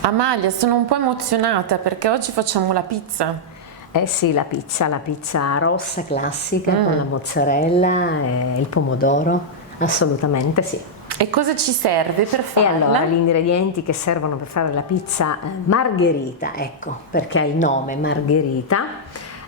Amalia, sono un po' emozionata perché oggi facciamo la pizza. Eh sì, la pizza rossa classica con la mozzarella e il pomodoro, assolutamente sì. E cosa ci serve per E farla? allora gli ingredienti che servono per fare la pizza margherita, ecco perché ha il nome margherita,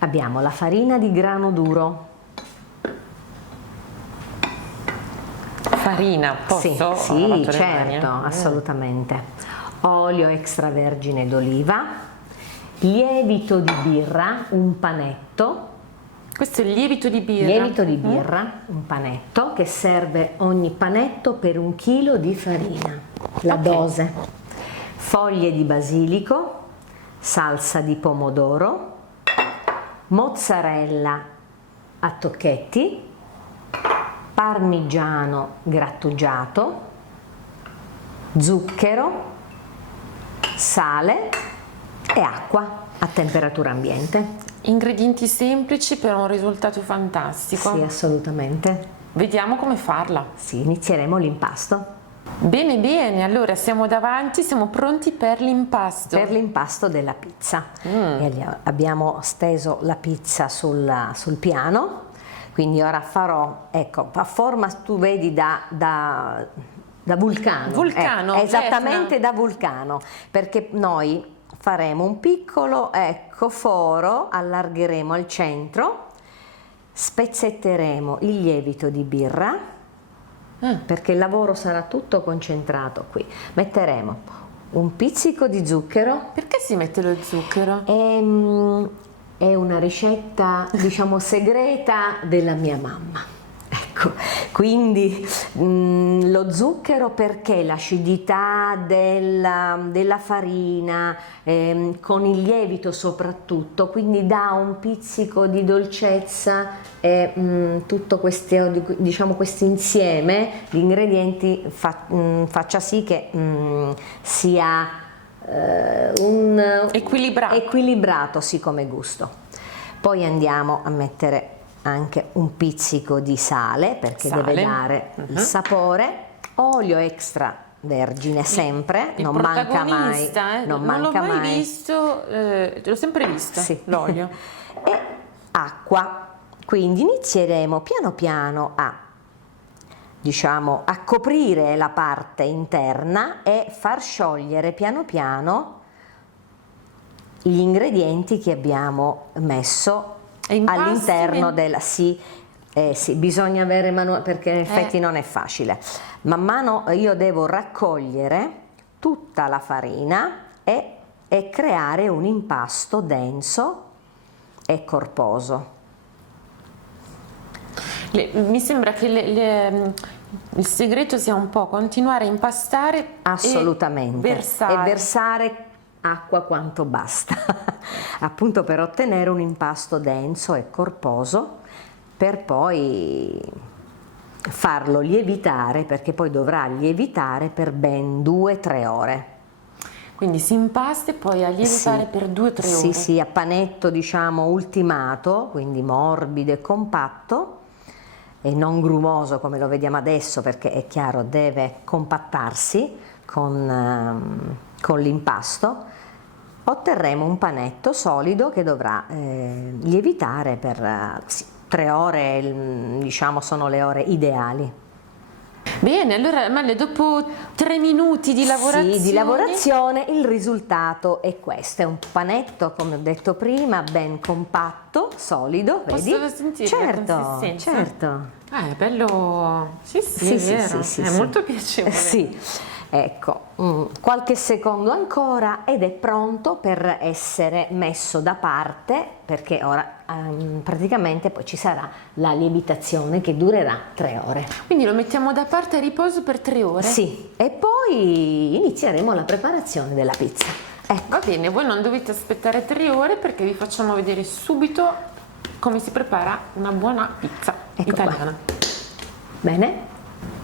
abbiamo la farina di grano duro. Farina, posso? Sì, Ho sì, lavato le certo, mani. assolutamente. Olio extravergine d'oliva, lievito di birra, un panetto. Questo è il lievito di birra. Lievito di birra, un panetto che serve ogni panetto per 1 chilo di farina, la dose. Foglie di basilico, salsa di pomodoro, mozzarella a tocchetti, parmigiano grattugiato, zucchero, sale e acqua a temperatura ambiente. Ingredienti semplici per un risultato fantastico. Sì, assolutamente. Vediamo come farla. Sì, inizieremo l'impasto. Bene, bene, allora siamo davanti, siamo pronti per l'impasto. Per l'impasto della pizza. Abbiamo steso la pizza sul piano, quindi ora farò, ecco, a forma tu vedi da vulcano. Vulcano, esattamente Etna. da vulcano, perché noi faremo un piccolo, ecco, foro, allargheremo al centro, spezzetteremo il lievito di birra, perché il lavoro sarà tutto concentrato qui. Metteremo un pizzico di zucchero. Perché si mette lo zucchero? È una ricetta, diciamo, segreta della mia mamma. Ecco, quindi lo zucchero perché l'acidità della farina, con il lievito soprattutto, quindi dà un pizzico di dolcezza e tutto diciamo, questo insieme di ingredienti faccia sì che sia equilibrato sì come gusto. Poi andiamo a mettere anche un pizzico di sale perché deve dare il sapore, olio extravergine sempre, non manca mai, non l'ho mai visto, l'ho sempre visto, sì. l'olio. E acqua, quindi inizieremo piano piano diciamo, a coprire la parte interna e far sciogliere piano piano gli ingredienti che abbiamo messo all'interno della... Sì, bisogna avere perché in effetti non è facile. Man mano io devo raccogliere tutta la farina e creare un impasto denso e corposo. Mi sembra che il segreto sia un po' continuare a impastare assolutamente e versare acqua quanto basta appunto per ottenere un impasto denso e corposo, per poi farlo lievitare, perché poi dovrà lievitare per ben 2-3 ore. Quindi si impasta e poi a lievitare per 2-3 ore. Sì, sì, a panetto diciamo ultimato, quindi morbido e compatto e non grumoso come lo vediamo adesso, perché è chiaro deve compattarsi con l'impasto. Otterremo un panetto solido che dovrà lievitare per 3 ore, diciamo sono le ore ideali. Bene, allora Amalia, dopo 3 minuti di lavorazione... Sì, di lavorazione il risultato è questo, è un panetto, come ho detto prima, ben compatto, solido, vedi? Posso sentire certo, la consistenza? certo. Ah, è bello... Sì, Sì, è sì, vero, sì, è sì. molto piacevole. Sì, ecco, qualche secondo ancora ed è pronto per essere messo da parte, perché ora praticamente poi ci sarà la lievitazione che durerà 3 ore. Quindi lo mettiamo da parte a riposo per 3 ore? Sì, e poi inizieremo la preparazione della pizza. Ecco. Va bene, voi non dovete aspettare 3 ore perché vi facciamo vedere subito come si prepara una buona pizza italiana. Qua. Bene.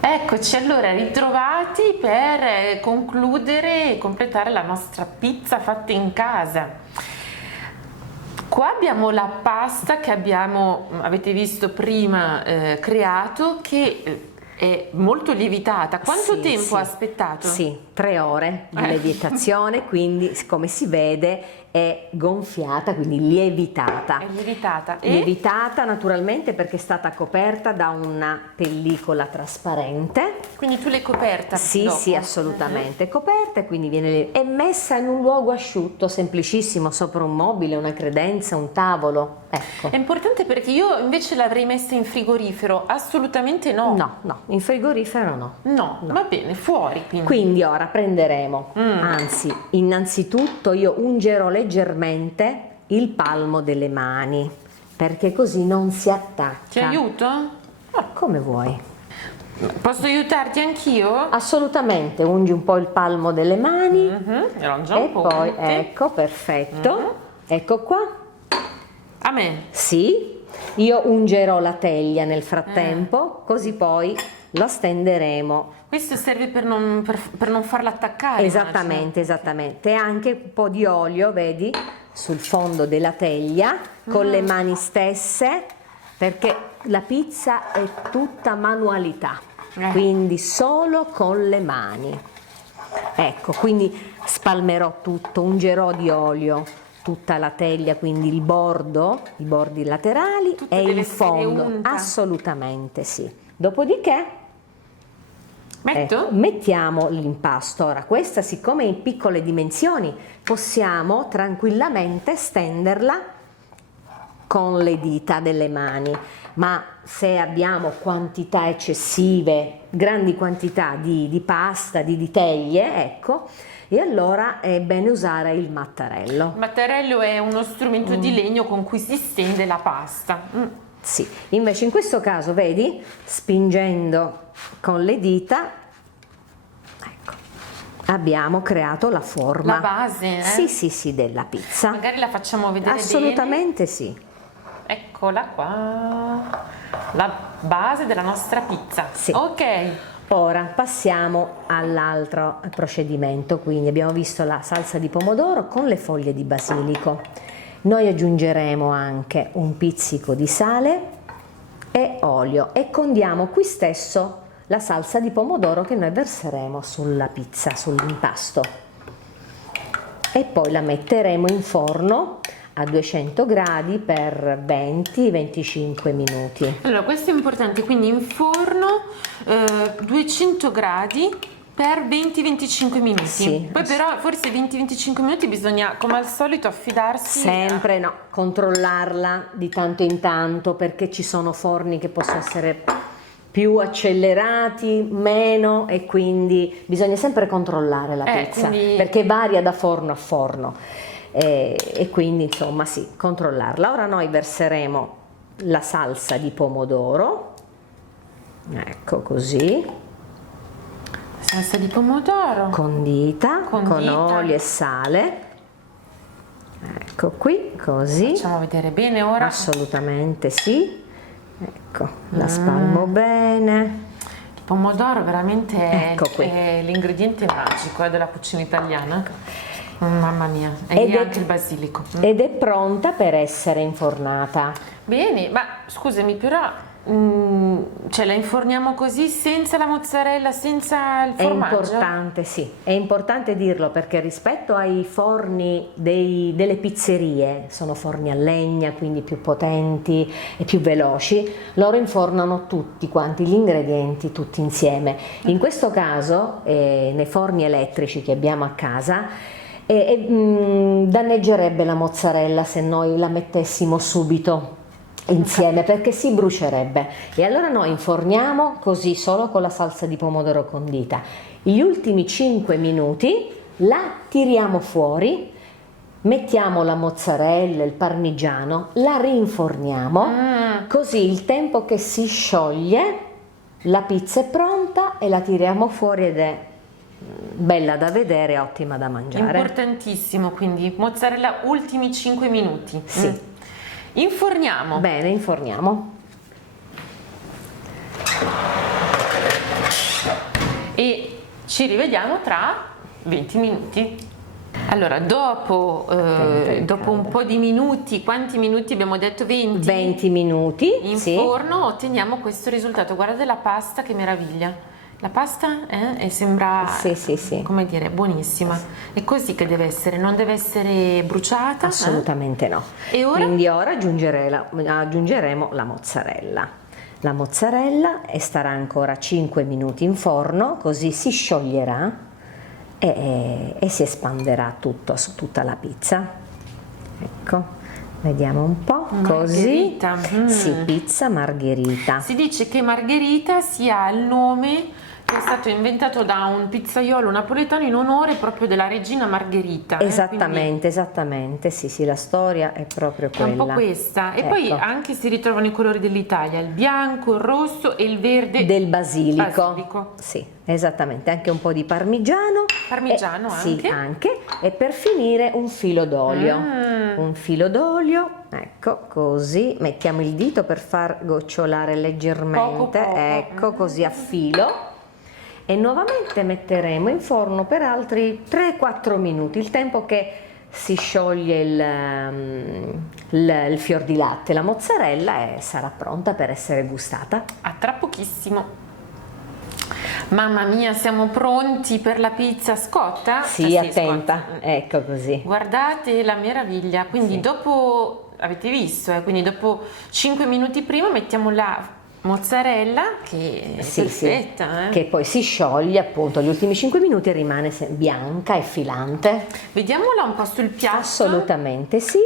Eccoci allora ritrovati per concludere e completare la nostra pizza fatta in casa. Qua abbiamo la pasta che abbiamo, avete visto prima, creato, che è molto lievitata. Quanto Sì, tempo sì. ha aspettato? Sì, 3 ore di lievitazione, quindi come si vede è gonfiata, quindi lievitata. È lievitata. E? Lievitata naturalmente perché è stata coperta da una pellicola trasparente. Quindi tu l'hai coperta Sì, dopo? sì, assolutamente, coperta e quindi è messa in un luogo asciutto, semplicissimo, sopra un mobile, una credenza, un tavolo, ecco. È importante perché io invece l'avrei messa in frigorifero, assolutamente no. No, no, in frigorifero no. No, va bene, fuori quindi. Quindi ora prenderemo, anzi, innanzitutto io ungerò leggermente il palmo delle mani, perché così non si attacca. Ti aiuto? Come vuoi. Posso aiutarti anch'io? Assolutamente, ungi un po' il palmo delle mani Erano già e un po' poi, unte. ecco, perfetto. Ecco qua. A me? Sì, io ungerò la teglia nel frattempo, così poi la stenderemo. Questo serve per non farla attaccare. Esattamente, esattamente. E anche un po' di olio, vedi, sul fondo della teglia, con le mani stesse, perché la pizza è tutta manualità, quindi solo con le mani. Ecco, quindi spalmerò tutto, ungerò di olio tutta la teglia, quindi il bordo, i bordi laterali Tutta e deve il essere fondo. unta. Assolutamente sì. Dopodiché Metto? mettiamo l'impasto. Ora, questa siccome è in piccole dimensioni, possiamo tranquillamente stenderla con le dita delle mani, ma se abbiamo quantità eccessive, grandi quantità di pasta, di teglie, ecco, e allora è bene usare il mattarello. Il mattarello è uno strumento di legno con cui si stende la pasta. Sì, invece in questo caso, vedi, spingendo con le dita, ecco, abbiamo creato la forma. La base, eh? Sì, sì, sì, della pizza. Magari la facciamo vedere Assolutamente sì. bene. Eccola qua. La base della nostra pizza. Sì. Ok. Ora passiamo all'altro procedimento, quindi abbiamo visto la salsa di pomodoro con le foglie di basilico. Noi aggiungeremo anche un pizzico di sale e olio e condiamo qui stesso la salsa di pomodoro che noi verseremo sulla pizza, sull'impasto. E poi la metteremo in forno a 200 gradi per 20-25 minuti. Allora, questo è importante, quindi in forno 200 gradi per 20-25 minuti. Sì. Poi però forse 20-25 minuti bisogna, come al solito, affidarsi Sempre no, controllarla di tanto in tanto, perché ci sono forni che possono essere più accelerati, meno, e quindi bisogna sempre controllare la pizza, quindi perché varia da forno a forno, e quindi insomma sì, controllarla. Ora noi verseremo la salsa di pomodoro, ecco così, salsa di pomodoro. condita con olio e sale, ecco qui, così. Facciamo vedere bene ora. Assolutamente sì, ecco, la spalmo bene. Il pomodoro veramente Ecco qui. è l'ingrediente magico della cucina italiana. Mamma mia, Ed e è- anche il basilico. Ed è pronta per essere infornata. Bene, ma scusami, però cioè la inforniamo così senza la mozzarella, senza il È formaggio? importante, sì, è importante dirlo, perché rispetto ai forni delle pizzerie, sono forni a legna, quindi più potenti e più veloci, loro infornano tutti quanti gli ingredienti tutti insieme. In questo caso, nei forni elettrici che abbiamo a casa, danneggerebbe la mozzarella se noi la mettessimo subito insieme, perché si brucierebbe, e allora noi inforniamo così solo con la salsa di pomodoro condita. Gli ultimi 5 minuti la tiriamo fuori, mettiamo la mozzarella, il parmigiano, la rinforniamo, così il tempo che si scioglie la pizza è pronta e la tiriamo fuori ed è bella da vedere, ottima da mangiare. Importantissimo, quindi mozzarella ultimi 5 minuti. Sì. Inforniamo. Bene, inforniamo. E ci rivediamo tra 20 minuti. Allora, dopo un po' di minuti, quanti minuti abbiamo detto? 20? 20 minuti In forno otteniamo questo risultato. Guardate la pasta, che meraviglia. La pasta e sembra, sì. come dire, buonissima. È così che deve essere, non deve essere bruciata. Assolutamente no. E ora? Quindi ora aggiungeremo la mozzarella. La mozzarella starà ancora 5 minuti in forno, così si scioglierà e si espanderà tutto su tutta la pizza. Ecco, vediamo un po', Margherita. così. Sì, pizza margherita. Si dice che margherita sia il nome che è stato inventato da un pizzaiolo napoletano in onore proprio della regina Margherita. Esattamente, esattamente, sì, la storia è proprio quella. È un po' questa. E poi anche si ritrovano i colori dell'Italia, il bianco, il rosso e il verde del basilico. Sì, esattamente, anche un po' di parmigiano. Parmigiano anche? Sì, anche. E per finire un filo d'olio. Un filo d'olio, ecco, così. Mettiamo il dito per far gocciolare leggermente, poco. ecco, così a filo. E nuovamente metteremo in forno per altri 3-4 minuti, il tempo che si scioglie il fior di latte, la mozzarella, e sarà pronta per essere gustata. A tra pochissimo. Mamma mia, siamo pronti per la pizza scotta? Sì, attenta, ecco così. Guardate la meraviglia, quindi dopo, avete visto, quindi dopo 5 minuti prima mettiamo la mozzarella, che è perfetta. Che poi si scioglie appunto gli ultimi 5 minuti e rimane bianca e filante. Vediamola un po' sul piatto. Assolutamente sì,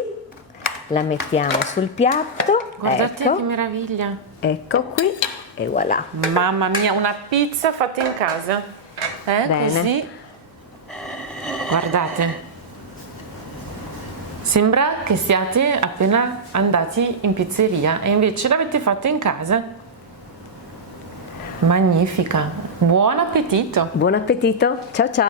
la mettiamo sul piatto. Guardate che meraviglia. Ecco qui e voilà. Mamma mia, una pizza fatta in casa. Bene. Così. Guardate. Sembra che siate appena andati in pizzeria e invece l'avete fatta in casa. Magnifica. Buon appetito. Buon appetito. Ciao ciao.